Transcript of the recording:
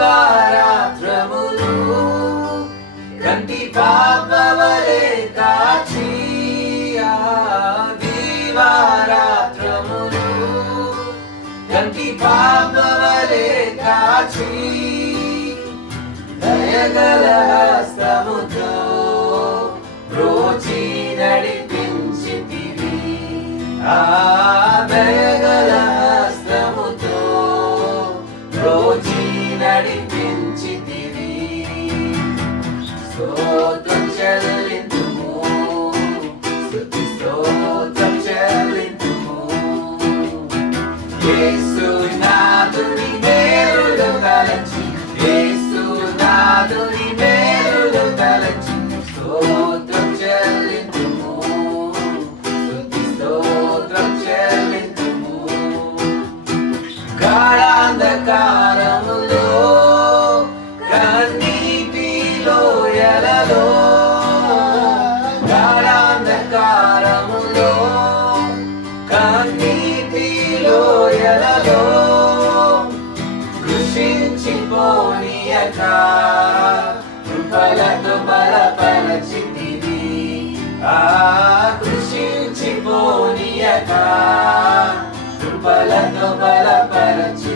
దివారాత్రములు కంటి పాపవలే కాచి దివారాత్రములు కంటి పాపవలే కాచి దయగల హస్తముతో బ్రోచి నడిపించితివి దయగల హస్తముతో బ్రోచి నడిపించితివి స్తోత్రం చెల్లింతుము స్తుతి స్తోత్రం చెల్లింతుము యేసు నాదుని మేలులు తలచి యేసు నాదుని మేలులు తలచి స్తోత్రం చెల్లింతుము స్తుతి స్తోత్రం చెల్లింతుము గాఢాంధకారములో కన్నీటిలో ఎలలో గాఢాంధకారములో కన్నీటిలో ఎలలో కృషించిపోనీయక కృపలతో బలపరచితివి కృషించిపోనీయక కృపలతో బలపరచి